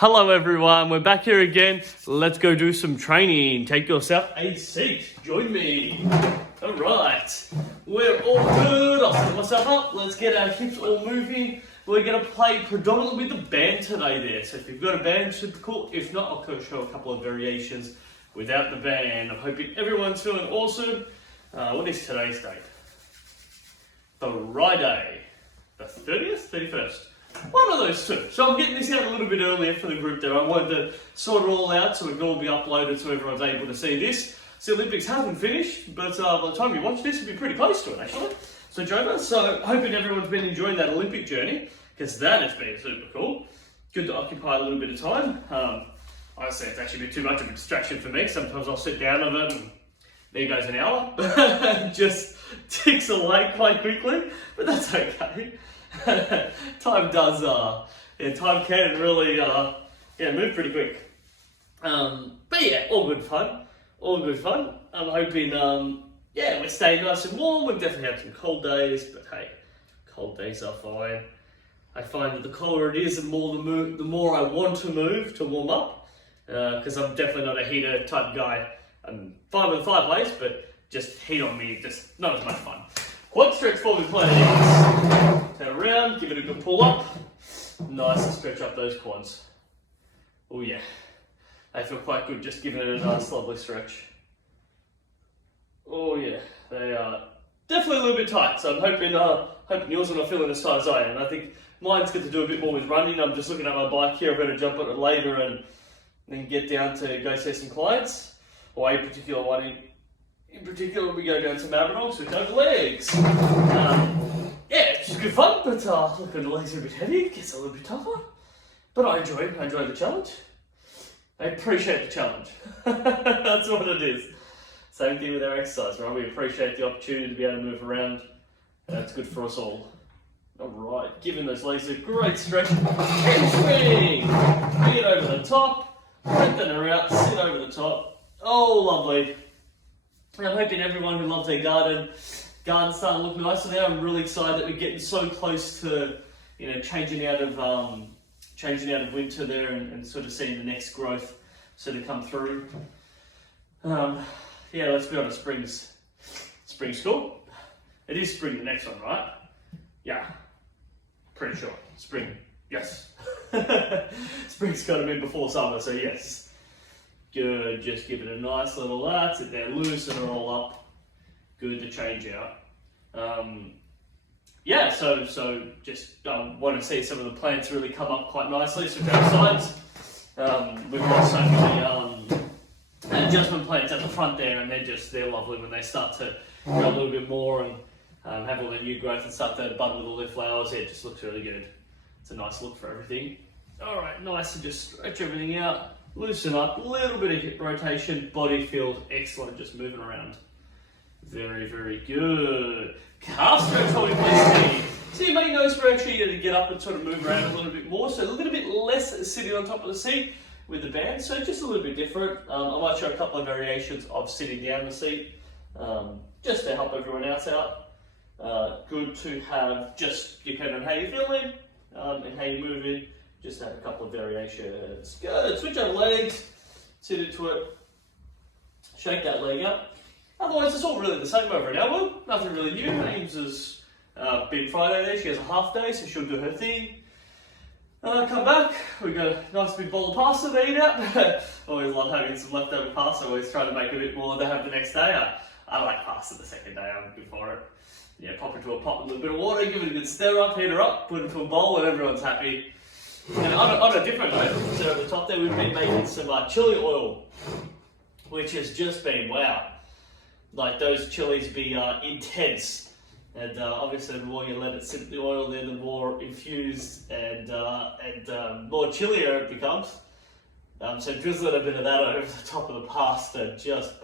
Hello everyone, we're back here again. Let's go do some training. Take yourself a seat. Join me. Alright, we're all good. I'll set myself up. Let's get our hips all moving. We're going to play predominantly with the band today there. So if you've got a band, super cool. If not, I'll show a couple of variations without the band. I'm hoping everyone's feeling awesome. What is today's date? Friday. The 30th? 31st? One of those two. So I'm getting this out a little bit earlier for the group there. I wanted to sort it all out so it can all be uploaded so everyone's able to see this. So the Olympics haven't finished, but by the time you watch this, it'll be pretty close to it actually. So Joba, so hoping everyone's been enjoying that Olympic journey, because that has been super cool. Good to occupy a little bit of time. Honestly, it's actually been too much of a distraction for me. Sometimes I'll sit down of it and there goes an hour. Just ticks away quite quickly, but that's okay. Time does, time can really, move pretty quick. But yeah, all good fun. I'm hoping, we're staying nice and warm. We've definitely had some cold days, but hey, cold days are fine. I find that the colder it is, the more I want to move to warm up, because I'm definitely not a heater type guy. I'm fine with the fireplace, but just heat on me, just not as much fun. Quad stretch forward with plenty of turn around, give it a good pull up. Nice to stretch up those quads. Oh yeah, they feel quite good just giving it a nice lovely stretch. Oh yeah, they are definitely a little bit tight, so I'm hoping yours are not feeling as tight as I am. I think mine's good to do a bit more with running. I'm just looking at my bike here. I'm going to jump on it later and then get down to go see some clients, or a particular one in particular, we go down to Marathon, switch over legs. It's just good fun, but looking the legs are a bit heavy, it gets a little bit tougher. But I enjoy it, I enjoy the challenge. I appreciate the challenge. That's what it is. Same thing with our exercise, right? We appreciate the opportunity to be able to move around. That's good for us all. Alright, giving those legs a great stretch. And swing! Bring it over the top, lengthen her out, sit over the top. Oh, lovely. I'm hoping everyone who loves their garden's starting to look nicer now. I'm really excited that we're getting so close to, changing out of winter there and sort of seeing the next growth sort of come through. Let's be honest, spring's cool. It is spring the next one, right? Yeah, pretty sure. Spring, yes. Spring's got to be before summer, so yes. Good, just give it a nice little sit there, loosen it all up. Good to change out. So just want to see some of the plants really come up quite nicely. So both sides, we've got so many adjustment plants at the front there, and they're lovely when they start to grow a little bit more and have all their new growth and start to bud with all their flowers. It just looks really good. It's a nice look for everything. All right, nice to just stretch everything out. Loosen up, a little bit of hip rotation, body feels excellent, just moving around. Very, very good. Calf stretch holding place. So you may notice we're actually going to get up and sort of move around a little bit more, so a little bit less sitting on top of the seat with the band, so just a little bit different. I might show a couple of variations of sitting down the seat, just to help everyone else out. Good to have, just depending on how you're feeling and how you're moving. Just have a couple of variations. Good, switch over legs, sit into it, shake that leg up. Otherwise, it's all really the same over an elbow. Nothing really new. Ames is Big Friday there. She has a half day, so she'll do her thing. Come back. We got a nice big bowl of pasta to eat out. Always love having some leftover pasta. Always try to make a bit more to have the next day. I like pasta the second day. I'm good for it. Yeah, pop into a pot with a little bit of water, give it a good stir up, heat her up, put it into a bowl, and everyone's happy. And on a different note, so at the top there, we've been making some chili oil, which has just been, wow. Like those chilies be intense. And obviously the more you let it sit in the oil there, the more infused and more chillier it becomes. So drizzling a bit of that over the top of the pasta, just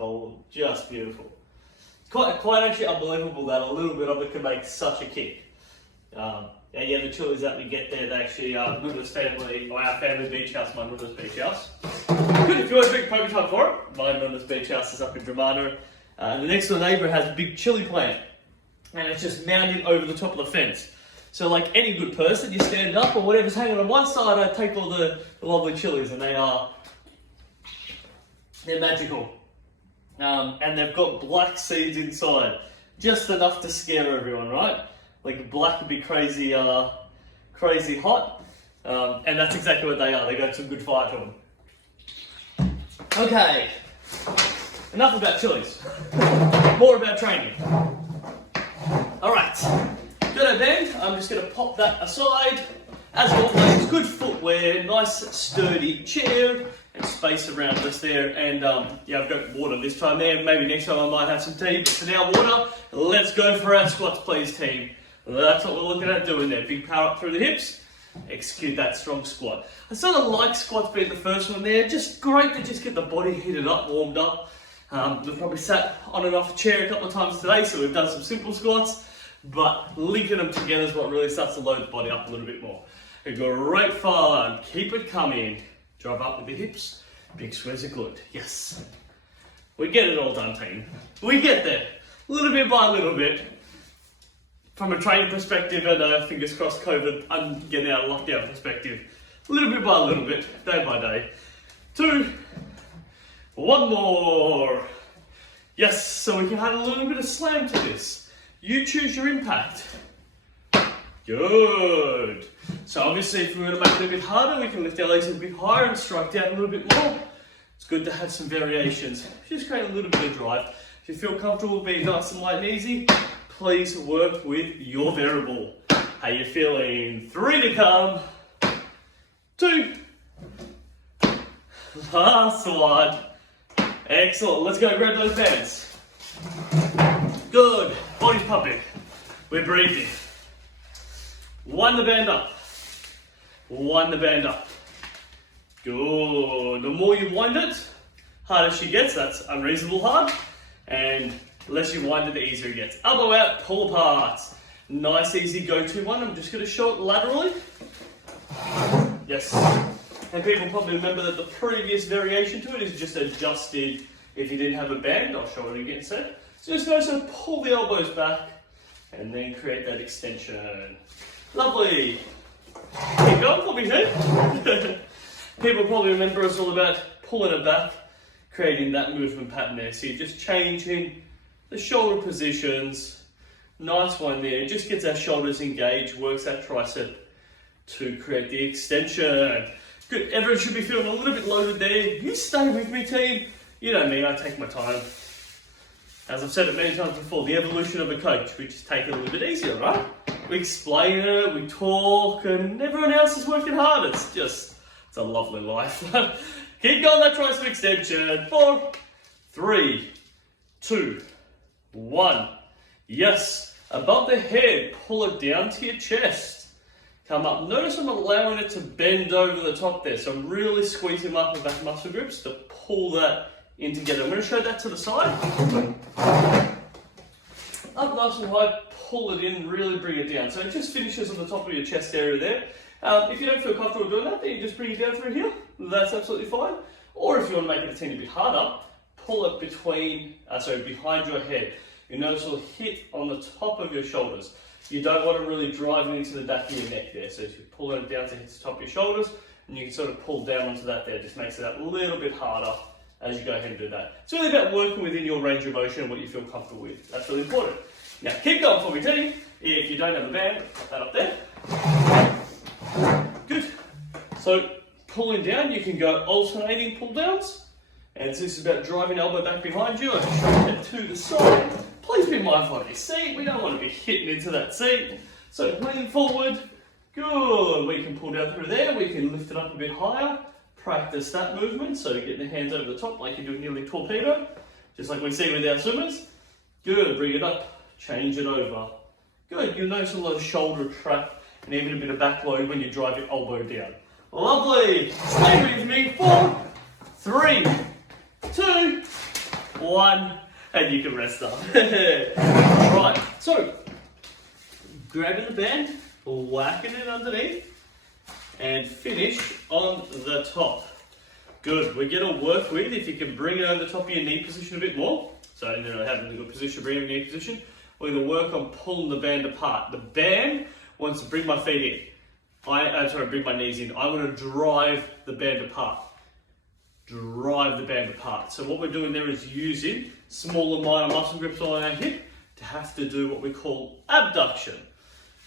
beautiful. It's quite actually unbelievable that a little bit of it can make such a kick. The chilies that we get there, they actually are Nuna's family, or our family beach house, my Nuna's beach house. Good, if you want to drink poker time for it, my Nuna's beach house is up in Dramana. The next door neighbour has a big chili plant, and it's just mounted over the top of the fence. So like any good person, you stand up or whatever's hanging on one side, I take all the lovely chilies, and they're magical. And they've got black seeds inside, just enough to scare everyone, right? Like black would be crazy, crazy hot, and that's exactly what they are. They got some good fire to them. Okay, enough about chilies. More about training. All right, got our band. I'm just going to pop that aside. As always, good footwear, nice sturdy chair, and space around us there. And yeah, I've got water this time there. Maybe next time I might have some tea, but for now, water. Let's go for our squats, please, team. That's what we're looking at doing there. Big power up through the hips. Execute that strong squat. I sort of like squats being the first one there. Just great to just get the body heated up, warmed up. We've probably sat on and off a chair a couple of times today, so we've done some simple squats. But linking them together is what really starts to load the body up a little bit more. A great fun. Keep it coming. Drive up with the hips. Big squares are good. Yes. We get it all done, team. We get there. Little bit by little bit. From a training perspective and fingers crossed COVID, I'm getting out of lockdown perspective. Little bit by little bit, day by day. 2. 1 more. Yes, so we can add a little bit of slam to this. You choose your impact. Good. So obviously if we want to make it a bit harder, we can lift our legs a bit higher and strike down a little bit more. It's good to have some variations. Just create a little bit of drive. If you feel comfortable being nice and light and easy, please work with your variable. How you feeling? 3 to come. 2. Last one. Excellent. Let's go grab those bands. Good. Body's pumping. We're breathing. Wind the band up. Wind the band up. Good. The more you wind it, harder she gets. That's unreasonable hard. And the less you wind it, the easier it gets. Elbow out, pull apart. Nice, easy go-to one. I'm just going to show it laterally. Yes. And people probably remember that the previous variation to it is just adjusted if you didn't have a band. I'll show it again so. So just go so pull the elbows back and then create that extension. Lovely. Keep going for me, hey? People probably remember it's all about pulling it back, creating that movement pattern there. So you're just changing the shoulder positions. Nice one there. It just gets our shoulders engaged, works that tricep to create the extension. Good. Everyone should be feeling a little bit loaded there. You stay with me, team. You know me, I take my time. As I've said it many times before, the evolution of a coach, we just take it a little bit easier, right? We explain it, we talk, and everyone else is working hard. It's a lovely life. Keep going that tricep extension. 4, 3, 2, 1. Yes. Above the head, pull it down to your chest. Come up. Notice I'm allowing it to bend over the top there. So I'm really squeezing my upper back muscle groups to pull that in together. I'm going to show that to the side. Up nice and high, pull it in, really bring it down. So it just finishes on the top of your chest area there. If you don't feel comfortable doing that, then you just bring it down through here. That's absolutely fine. Or if you want to make it a teeny bit harder, pull it behind your head. You notice it'll hit on the top of your shoulders. You don't want to really drive it into the back of your neck there. So if you pull it down to hit the top of your shoulders, and you can sort of pull down onto that there, just makes it a little bit harder as you go ahead and do that. It's really about working within your range of motion and what you feel comfortable with. That's really important. Now keep going for me, team. If you don't have a band, put that up there. Good. So pulling down, you can go alternating pull downs. And this is about driving elbow back behind you and showing it to the side. Please be mindful of your seat. We don't want to be hitting into that seat. So leaning forward. Good. We can pull down through there. We can lift it up a bit higher. Practice that movement. So get the hands over the top like you're doing nearly torpedo. Just like we see with our swimmers. Good. Bring it up. Change it over. Good. You'll notice a lot of shoulder track and even a bit of back load when you drive your elbow down. Lovely. Stay with me. 4, 3, 2, 1. And you can rest up. Alright, so grabbing the band, whacking it underneath, and finish on the top. Good. We're going to work with, if you can bring it over the top of your knee position a bit more. So I didn't really have a good position, bring it in knee position. We're going to work on pulling the band apart. The band wants to bring my feet in. Bring my knees in. I want to drive the band apart. Drive the band apart. So what we're doing there is using smaller minor muscle grips on our hip to have to do what we call abduction.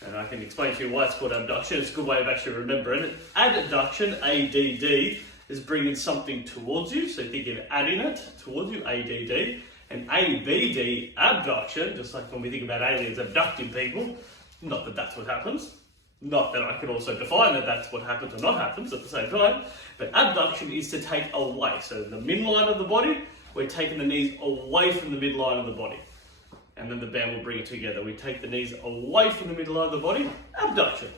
And I can explain to you why it's called abduction. It's a good way of actually remembering it. Adduction, ADD, is bringing something towards you. So think of adding it towards you, ADD. And ABD, abduction, just like when we think about aliens abducting people, not that that's what happens. Not that I could also define that that's what happens or not happens at the same time. But abduction is to take away. So the midline of the body, we're taking the knees away from the midline of the body. And then the band will bring it together. We take the knees away from the midline of the body, abduction.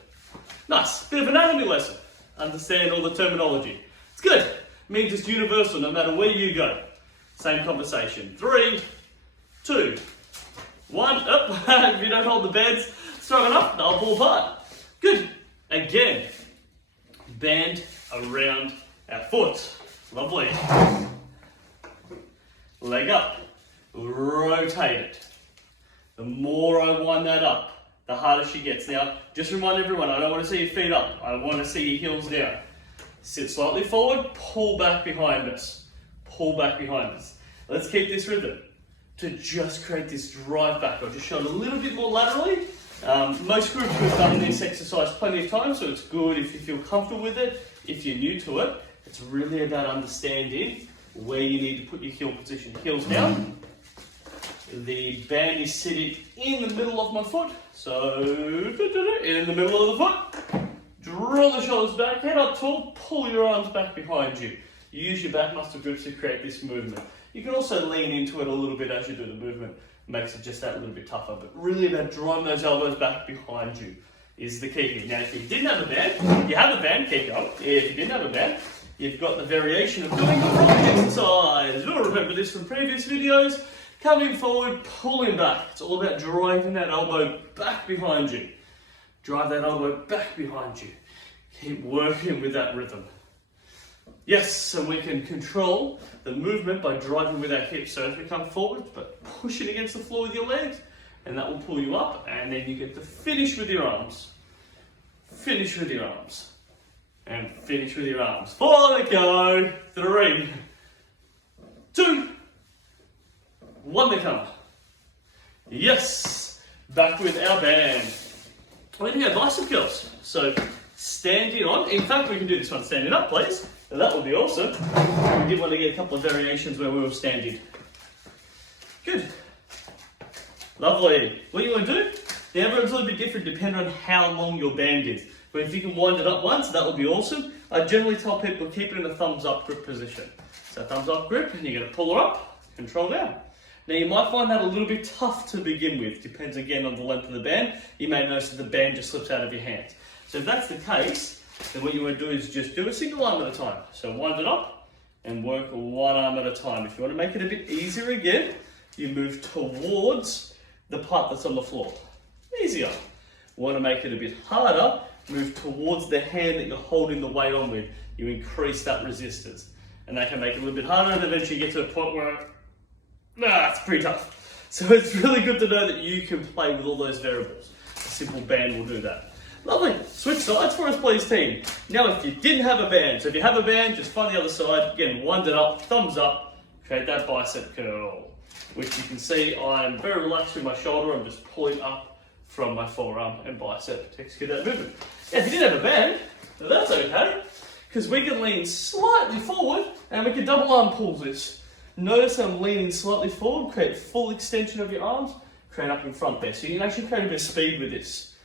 Nice, bit of anatomy lesson. Understand all the terminology. It's good. It means it's universal no matter where you go. Same conversation. 3, 2, 1. Up. If you don't hold the bands strong enough, they'll pull apart. Good. Again, band around our foot. Lovely. Leg up. Rotate it. The more I wind that up, the harder she gets. Now, just remind everyone, I don't want to see your feet up. I want to see your heels down. Sit slightly forward, pull back behind us. Pull back behind us. Let's keep this rhythm to just create this drive back. I'll just show it a little bit more laterally. Most groups we've done this exercise plenty of times, so it's good if you feel comfortable with it. If you're new to it, it's really about understanding where you need to put your heel position. Heels down. The band is sitting in the middle of my foot. So, in the middle of the foot. Draw the shoulders back, head up tall, pull your arms back behind you. Use your back muscle grips to create this movement. You can also lean into it a little bit as you do the movement. Makes it just that little bit tougher, but really about drawing those elbows back behind you is the key here. Now, if you didn't have a band, you have a band, keep going. If you didn't have a band, you've got the variation of doing the rowing exercise. You'll remember this from previous videos. Coming forward, pulling back. It's all about driving that elbow back behind you. Drive that elbow back behind you. Keep working with that rhythm. Yes, so we can control the movement by driving with our hips. So as we come forward, but pushing against the floor with your legs, and that will pull you up, and then you get to finish with your arms. Finish with your arms. And finish with your arms. 4, let go. 3, 2, 1, they come. Yes, back with our band. We're going to go bicep curls. So standing on, in fact we can do this one standing up please. That would be awesome. We did want to get a couple of variations where we were standing. Good. Lovely. What you want to do? The everyone's a little bit different depending on how long your band is. But if you can wind it up once, that would be awesome. I generally tell people keep it in a thumbs up grip position. So thumbs up grip, and you're going to pull her up, control down. Now you might find that a little bit tough to begin with. Depends again on the length of the band. You may notice that the band just slips out of your hands. So if that's the case, then what you want to do is just do a single arm at a time. So wind it up and work one arm at a time. If you want to make it a bit easier again, you move towards the part that's on the floor. Easier. Want to make it a bit harder, move towards the hand that you're holding the weight on with. You increase that resistance. And that can make it a little bit harder, and eventually you get to a point where it's pretty tough. So it's really good to know that you can play with all those variables. A simple band will do that. Lovely. Switch sides for us, please, team. Now, if you didn't have a band, so if you have a band, just find the other side. Again, wind it up, thumbs up, create that bicep curl, which you can see I'm very relaxed with my shoulder. I'm just pulling up from my forearm and bicep to execute that movement. Now, if you didn't have a band, that's okay, because we can lean slightly forward and we can double arm pull this. Notice I'm leaning slightly forward, create full extension of your arms, create up in front there. So you can actually create a bit of speed with this.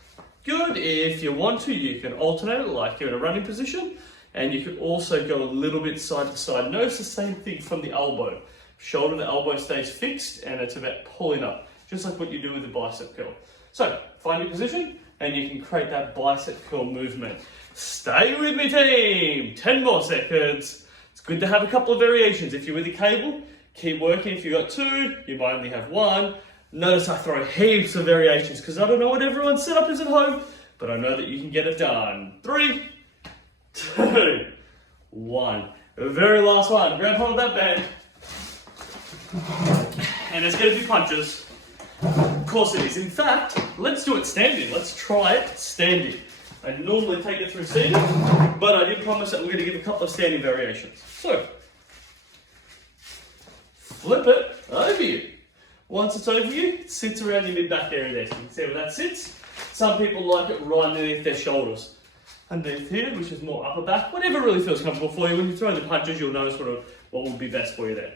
Good. If you want to, you can alternate it like you're in a running position, and you can also go a little bit side to side. Notice the same thing from the elbow. Shoulder to elbow stays fixed, and it's about pulling up, just like what you do with the bicep curl. So find your position, and you can create that bicep curl movement. Stay with me, team. 10 more seconds. It's good to have a couple of variations. If you're with a cable, keep working. If you've got 2, you might only have 1. Notice I throw heaps of variations because I don't know what everyone's setup is at home, but I know that you can get it done. 3, 2, 1. The very last one. Grab hold of that band. And it's going to be punches. Of course it is. In fact, let's do it standing. Let's try it standing. I normally take it through seated, but I did promise that we're going to give a couple of standing variations. So, flip it over you. Once it's over you, it sits around your mid-back area there. So you can see where that sits. Some people like it right underneath their shoulders. Underneath here, which is more upper back. Whatever really feels comfortable for you. When you throw the punches, you'll notice what will be best for you there.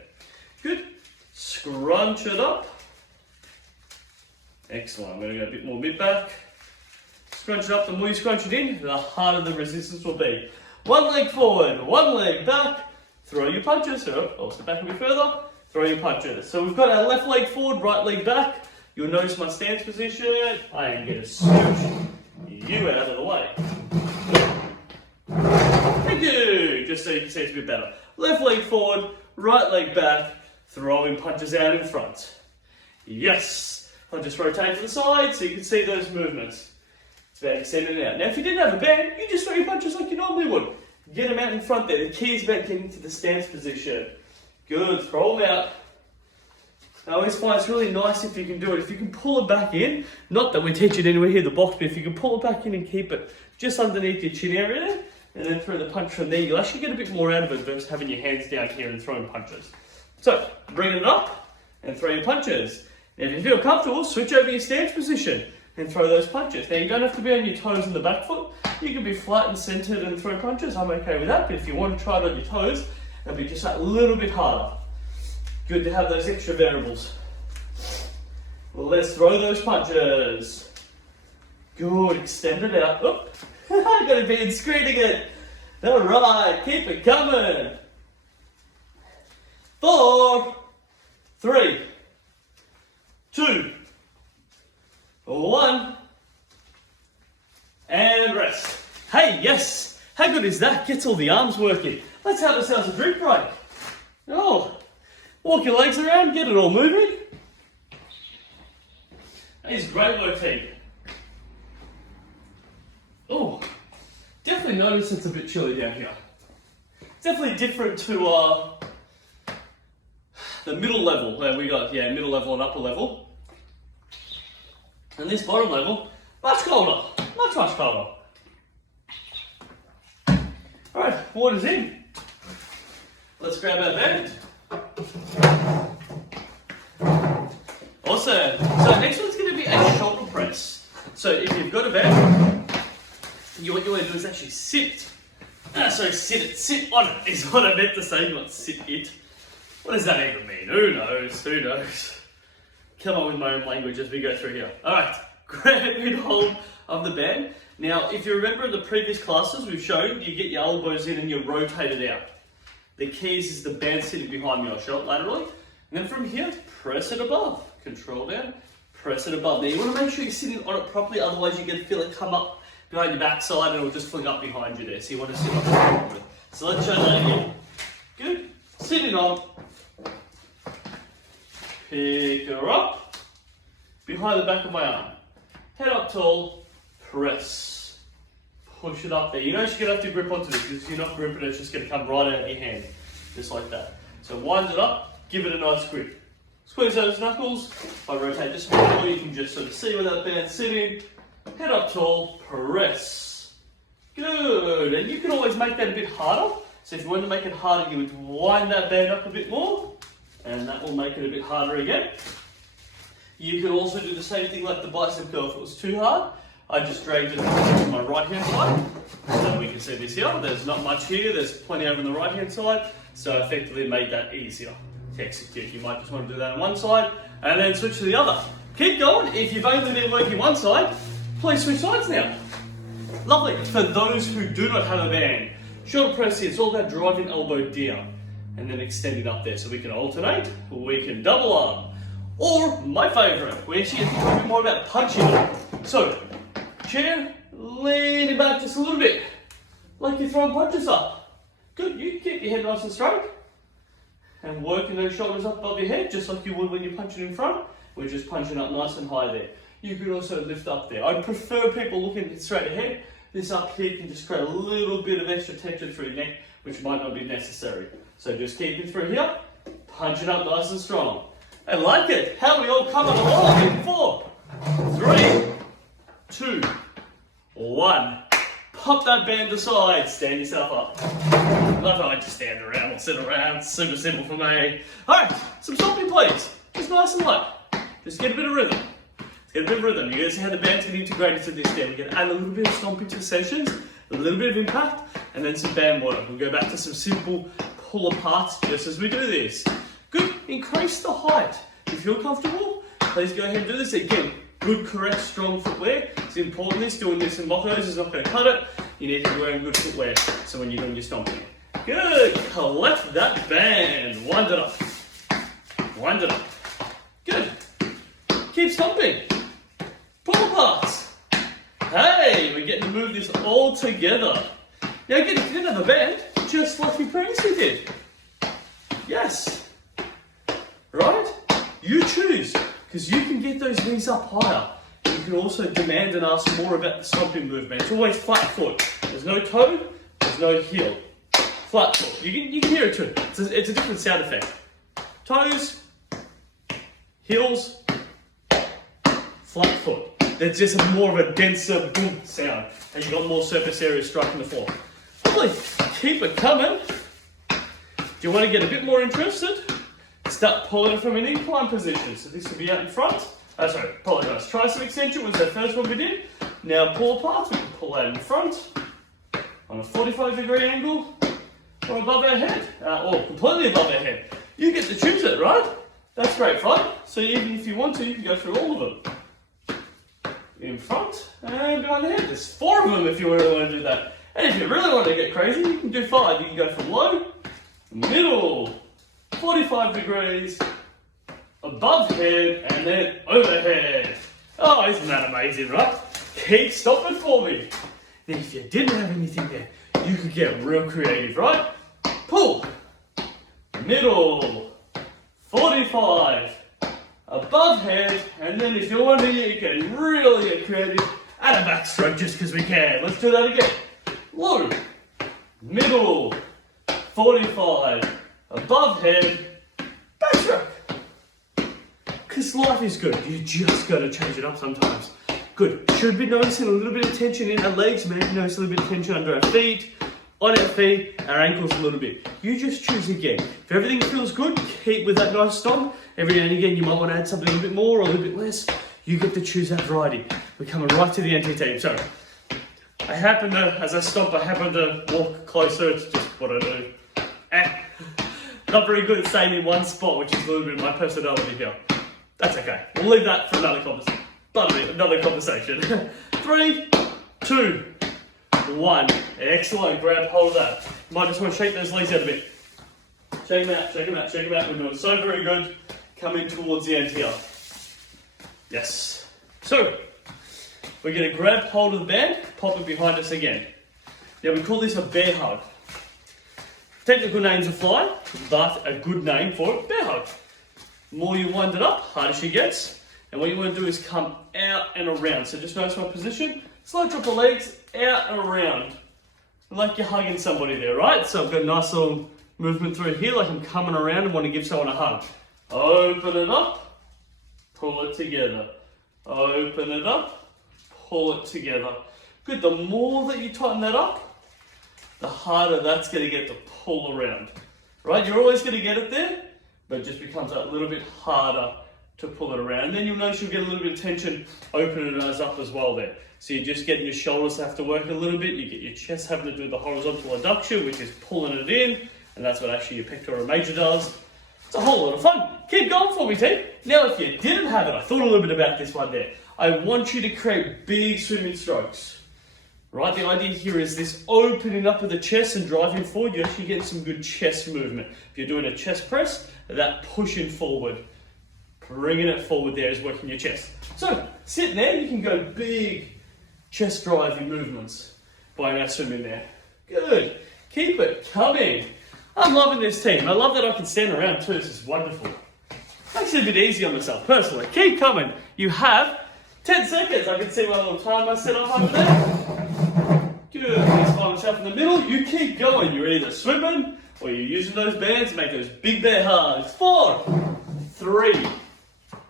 Good. Scrunch it up. Excellent. I'm going to go a bit more mid-back. Scrunch it up. The more you scrunch it in, the harder the resistance will be. One leg forward, one leg back. Throw your punches. I'll step back a bit further. Throw your punches. So we've got our left leg forward, right leg back. You'll notice my stance position. I am going to scooch you out of the way. Thank you. Just so you can see it's a bit better. Left leg forward, right leg back. Throwing punches out in front. Yes. I'll just rotate to the side so you can see those movements. It's about extending out. Now, if you didn't have a band, you just throw your punches like you normally would. Get them out in front there. The key is about getting to the stance position. Good. Throw them out. I always find it's really nice if you can do it. If you can pull it back in, not that we're teaching anywhere here the box, but if you can pull it back in and keep it just underneath your chin area there, and then throw the punch from there, you'll actually get a bit more out of it versus having your hands down here and throwing punches. So, bring it up and throw your punches. Now, if you feel comfortable, switch over your stance position and throw those punches. Now, you don't have to be on your toes in the back foot. You can be flat and centered and throw punches. I'm okay with that, but if you want to try it on your toes, it'll be just that little bit harder. Good to have those extra variables. Well, let's throw those punches. Good, extend it out. Oop, I got a bad screen again. All right, keep it coming. 4, 3, 2, 1, and rest. Hey, yes, how good is that? Gets all the arms working. Let's have ourselves a drink break. Oh, walk your legs around, get it all moving. That is great work, team. Oh, definitely notice it's a bit chilly down here. Definitely different to the middle level where we got, middle level and upper level. And this bottom level, much colder, much colder. All right, water's in. Let's grab our band. Awesome. So next one's going to be a shoulder press. So if you've got a band, what you want to do is actually sit. Sit on it is what I meant to say, not sit it. What does that even mean? Who knows? Come on with my own language as we go through here. All right, grab good hold of the band. Now, if you remember in the previous classes we've shown, you get your elbows in and you rotate it out. The key is the band sitting behind me, I'll show it laterally. And then from here, press it above. Control down, press it above. Now you want to make sure you're sitting on it properly, otherwise you can feel it come up behind your backside and it'll just fling up behind you there. So you want to sit on it properly. So let's show that again. Good. Sitting on. Pick her up. Behind the back of my arm. Head up tall. Press. Push it up there. You know you're going to have to grip onto this because if you're not gripping it, it's just going to come right out of your hand. Just like that. So wind it up. Give it a nice grip. Squeeze those knuckles. If I rotate just a bit more, you can just sort of see where that band's sitting. Head up tall, press. Good. And you can always make that a bit harder. So if you want to make it harder, you would wind that band up a bit more. And that will make it a bit harder again. You can also do the same thing like the bicep curl. If it was too hard, I just dragged it to my right hand side. So we can see this here. There's not much here. There's plenty over on the right hand side. So I effectively made that easier to execute. You might just want to do that on one side and then switch to the other. Keep going. If you've only been working one side, please switch sides now. Lovely. For those who do not have a band, shoulder press here, it's all about driving elbow down and then extending up there. So we can alternate, we can double arm, or my favourite, we actually think a bit more about punching it. So, chair, leaning back just a little bit, like you're throwing punches up. Good, you can keep your head nice and straight and working those shoulders up above your head just like you would when you're punching in front. We're just punching up nice and high there. You could also lift up there. I prefer people looking straight ahead. This up here can just create a little bit of extra tension through your neck, which might not be necessary. So just keep it through here, punching up nice and strong. I like it. How are we all coming along in 4, 3, 2, 1. Pop that band aside, stand yourself up. Love how I just stand around or sit around, super simple for me. Alright, some stomping please. Just nice and light. Just get a bit of rhythm. Get a bit of rhythm. You're going to see how the band's going to integrate into this there. We're going to add a little bit of stomping to sessions, a little bit of impact, and then some band work. We'll go back to some simple pull aparts just as we do this. Good, increase the height. If you feel comfortable, please go ahead and do this. Again, good, correct, strong footwear. It's important this, doing this in mockos is not going to cut it. You need to be wearing good footwear so when you're doing your stomping. Good, collect that band. Wind it up. Wind it up. Good. Keep stomping. Pull aparts. Hey, we're getting to move this all together. Now again, if you didn't have a band, just like we previously did. Yes. Right? You choose, because you can get those knees up higher. You can also demand and ask more about the stomping movement. It's always flat foot. There's no toe, there's no heel. Flat foot. You can hear it too. It's a different sound effect. Toes, heels, flat foot. There's just more of a denser boom sound, and you've got more surface area striking the floor. Lovely. Keep it coming. Do you want to get a bit more interested? Start pulling it from an incline position. So this will be out in front. Sorry, apologise. Tricep extension was the first one we did. Now pull apart. We can pull out in front on a 45-degree angle or above our head, or completely above our head. You get to choose it, right? That's great fun. So even if you want to, you can go through all of them. In front and behind the head. There's 4 of them if you really want to do that. And if you really want to get crazy, you can do 5. You can go from low, middle, 45 degrees, above head, and then overhead. Oh, isn't that amazing, right? Keep stopping for me. Then if you didn't have anything there, you could get real creative, right? Pull, middle, 45, above head, and then if you want to, you can really get creative. Add a backstroke just because we can. Let's do that again. Low, middle, 45, above head, backstroke. Because life is good. You just got to change it up sometimes. Good. Should be noticing a little bit of tension in our legs. Maybe notice a little bit of tension under our feet, on our feet, our ankles a little bit. You just choose again. If everything feels good, keep with that nice stomp. Every now and again, you might want to add something a little bit more or a little bit less. You get to choose that variety. We're coming right to the NT team. So, I happen to, as I stomp, I happen to walk closer. It's just what I do. Not very good at staying in one spot, which is a little bit of my personality here. That's okay. We'll leave that for another conversation. Another conversation. 3, 2, 1. Excellent. Grab hold of that. You might just want to shake those legs out a bit. Shake them out, shake them out, shake them out. We're doing so very good. Coming towards the end here. Yes. So, we're going to grab hold of the band, pop it behind us again. Now we call this a bear hug. Technical names are fly, but a good name for it, bear hug. The more you wind it up, harder she gets. And what you want to do is come out and around. So just notice my position. Slight drop of legs, out and around. Like you're hugging somebody there, right? So I've got a nice little movement through here, like I'm coming around and want to give someone a hug. Open it up, pull it together. Open it up, pull it together. Good, the more that you tighten that up, the harder that's going to get to pull around. Right, you're always going to get it there, but it just becomes a little bit harder to pull it around. And then you'll notice you'll get a little bit of tension opening those up as well there. So you're just getting your shoulders to have to work a little bit. You get your chest having to do the horizontal adduction, which is pulling it in, and that's what actually your pectoral major does. It's a whole lot of fun. Keep going for me, team. Now, if you didn't have it, I thought a little bit about this one there. I want you to create big swimming strokes. Right, the idea here is this opening up of the chest and driving forward. You're actually getting some good chest movement. If you're doing a chest press, that pushing forward, bringing it forward there is working your chest. So, sitting there, you can go big chest driving movements by now swimming there. Good. Keep it coming. I'm loving this team. I love that I can stand around too. This is wonderful. Makes it a bit easy on myself, personally. Keep coming. You have 10 seconds. I can see my little timer set up over there. Good. Please find yourself in the middle. You keep going. You're either swimming or you're using those bands to make those big bear hugs. 4, 3,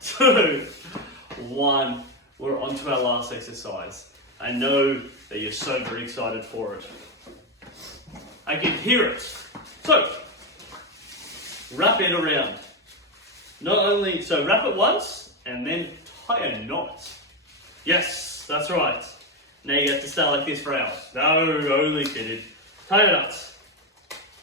2, 1. We're on to our last exercise. I know that you're so very excited for it. I can hear it. So, wrap it around. So wrap it once and then tie a knot. Yes, that's right. Now you have to stay like this for hours. No, only kidding. Tie a knot.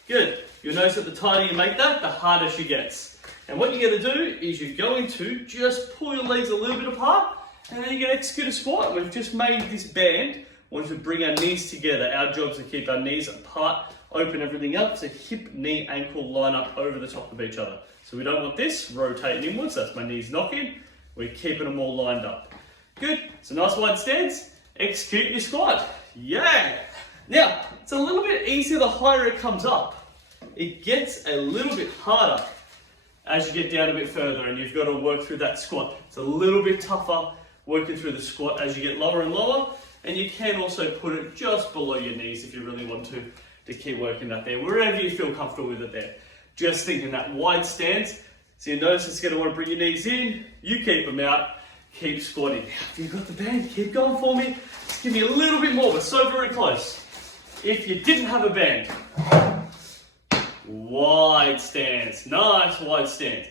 Good. You'll notice that the tighter you make that, the harder she gets. And what you're going to do is you're going to just pull your legs a little bit apart, and then you're going to execute a squat. We've just made this band. We want to bring our knees together. Our job is to keep our knees apart, open everything up, so hip, knee, ankle line up over the top of each other. So we don't want this rotating inwards. That's my knees knocking. We're keeping them all lined up. Good. So nice wide stance. Execute your squat. Yeah. Now, it's a little bit easier the higher it comes up. It gets a little bit harder as you get down a bit further, and you've got to work through that squat. It's a little bit tougher working through the squat as you get lower and lower, and you can also put it just below your knees if you really want to keep working that there, wherever you feel comfortable with it there. Just thinking that wide stance, so you notice it's going to want to bring your knees in, you keep them out, keep squatting. If you've got the band, keep going for me. Just give me a little bit more, we're so very close. If you didn't have a band, wide stance, nice wide stance.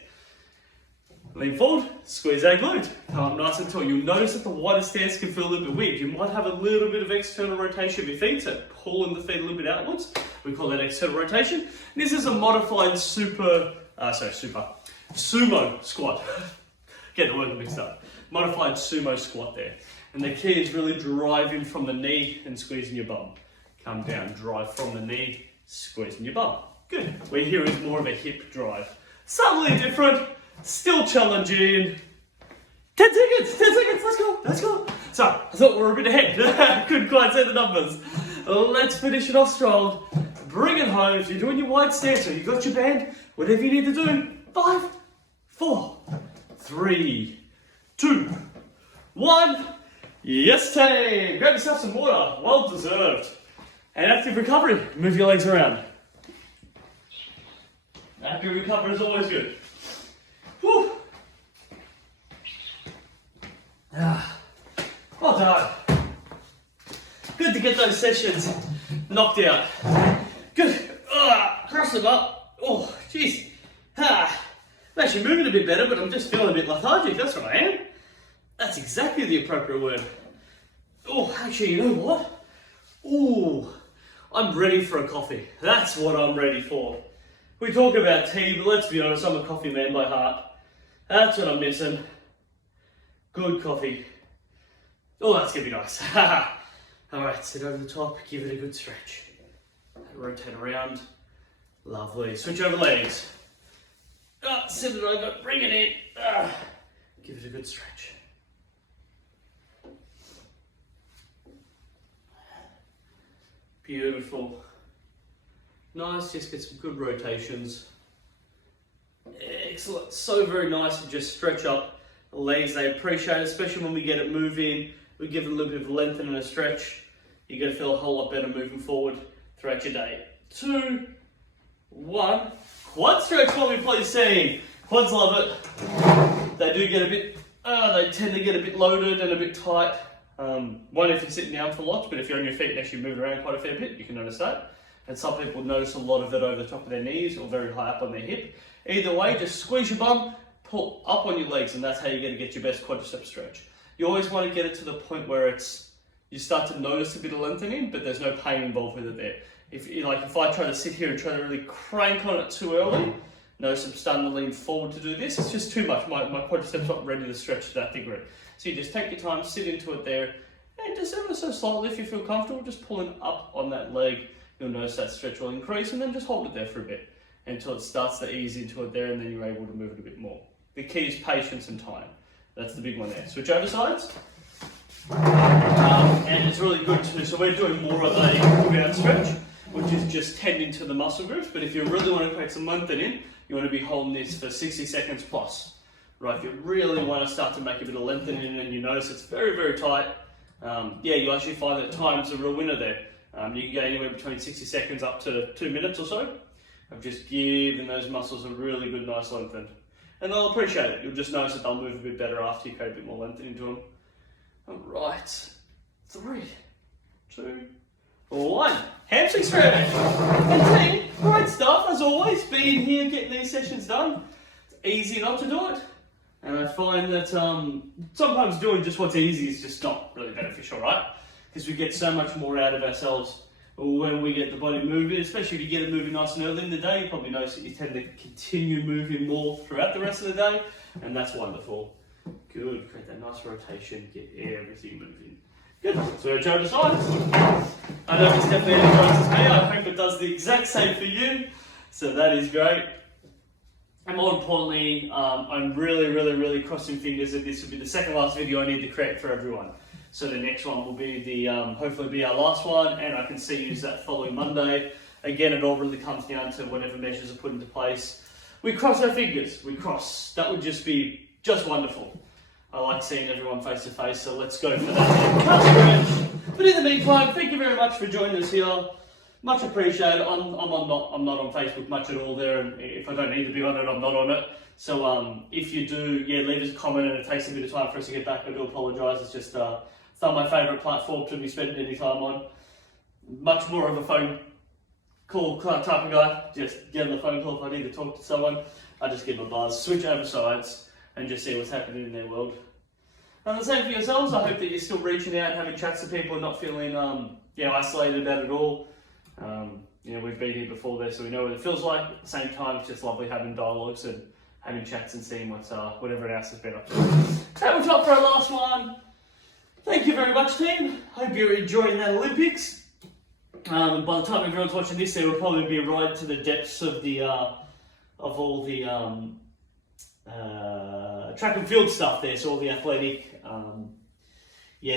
Lean forward, squeeze that glute, come up nice and tall. You'll notice that the wider stance can feel a little bit weird. You might have a little bit of external rotation of your feet, so pulling the feet a little bit outwards. We call that external rotation. And this is a modified sumo squat. Get the word mixed up. Modified sumo squat there. And the key is really driving from the knee and squeezing your bum. Come down, drive from the knee, squeezing your bum. Good. We're here is more of a hip drive. Subtly different, still challenging. 10 seconds, let's go. So, I thought we were a bit ahead. Couldn't quite say the numbers. Let's finish it off strong. Bring it home. If you're doing your wide stance or you've got your band, whatever you need to do. 5, 4, 3, 2, 1. Yes, team. Grab yourself some water. Well deserved. And active recovery. Move your legs around. Active recovery is always good. Whew. Well done. Good to get those sessions knocked out. Good. Cross them up. Oh, jeez. I'm actually moving a bit better, but I'm just feeling a bit lethargic. That's what I am. That's exactly the appropriate word. Oh, actually, you know what? Oh, I'm ready for a coffee. That's what I'm ready for. We talk about tea, but let's be honest, I'm a coffee man by heart. That's what I'm missing. Good coffee. Oh, that's gonna be nice. Alright, sit over the top, give it a good stretch. Rotate around. Lovely. Switch over legs. Sit it over, bring it in. Give it a good stretch. Beautiful. Nice, just get some good rotations. Excellent. So very nice to just stretch up the legs. They appreciate it, especially when we get it moving. We give it a little bit of lengthen and a stretch. You're going to feel a whole lot better moving forward throughout your day. 2, 1. Quad stretch, what we please see. Quads love it. They do get a bit, they tend to get a bit loaded and a bit tight. One if you're sitting down for lots, but if you're on your feet and actually moving around quite a fair bit, you can notice that. And some people notice a lot of it over the top of their knees or very high up on their hip. Either way, just squeeze your bum, pull up on your legs, and that's how you're going to get your best quadricep stretch. You always want to get it to the point where you start to notice a bit of lengthening, but there's no pain involved with it there. If I try to sit here and try to really crank on it too early, notice I'm starting to lean forward to do this, it's just too much. My quadricep's not ready to stretch to that degree. So you just take your time, sit into it there, and just ever so slightly, if you feel comfortable, just pulling up on that leg. You'll notice that stretch will increase, and then just hold it there for a bit until it starts to ease into it there, and then you're able to move it a bit more. The key is patience and time. That's the big one there. Switch over sides. And it's really good too. So we're doing more of a pull-down stretch, which is just tending to the muscle groups. But if you really want to create some lengthening, you want to be holding this for 60 seconds plus. Right? If you really want to start to make a bit of lengthening and you notice it's very, very tight, you actually find that time's a real winner there. You can go anywhere between 60 seconds up to 2 minutes or so of just giving those muscles a really good, nice lengthen. and they'll appreciate it. You'll just notice that they'll move a bit better after you create a bit more length into them. Alright, 3, 2, 1. Hamstring stretch. And team, great stuff as always. Being here, getting these sessions done. It's easy not to do it. And I find that sometimes doing just what's easy is just not really beneficial, right? Because we get so much more out of ourselves when we get the body moving, especially if you get it moving nice and early in the day. You probably notice that you tend to continue moving more throughout the rest of the day, and that's wonderful. Good, create that nice rotation, get everything moving. Good, so we're going to sides. I know it's definitely energizes me. I hope it does the exact same for you. So that is great. And more importantly, I'm really crossing fingers that this will be the second last video I need to create for everyone. So the next one will be the, hopefully be our last one, and I can see you that following Monday. Again, it all really comes down to whatever measures are put into place. We cross our fingers, we cross. That would just be just wonderful. I like seeing everyone face to face, so let's go for that. But in the meantime, thank you very much for joining us here. Much appreciated. I'm not on Facebook much at all there, and if I don't need to be on it, I'm not on it. So if you do, leave us a comment, and it takes a bit of time for us to get back. I do apologise. It's just it's not my favourite platform to be spending any time on. Much more of a phone call type of guy. Just get on the phone call if I need to talk to someone. I just give them a buzz, switch over sides, and just see what's happening in their world. And the same for yourselves. I hope that you're still reaching out and having chats to people and not feeling isolated about it all. We've been here before this, so we know what it feels like. At the same time, it's just lovely having dialogues and having chats and seeing whatever else has been up to. That was up for our last one. Thank you very much, team. Hope you're enjoying that Olympics. By the time everyone's watching this, there will probably be a ride to the depths of the all the track and field stuff there, so all the athletic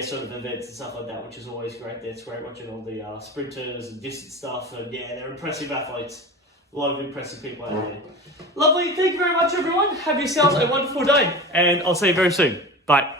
sort of events and stuff like that, which is always great. It's great watching all the sprinters and distance stuff, and they're impressive athletes. A lot of impressive people out there. Lovely, thank you very much everyone. Have yourselves a wonderful day, and I'll see you very soon. Bye.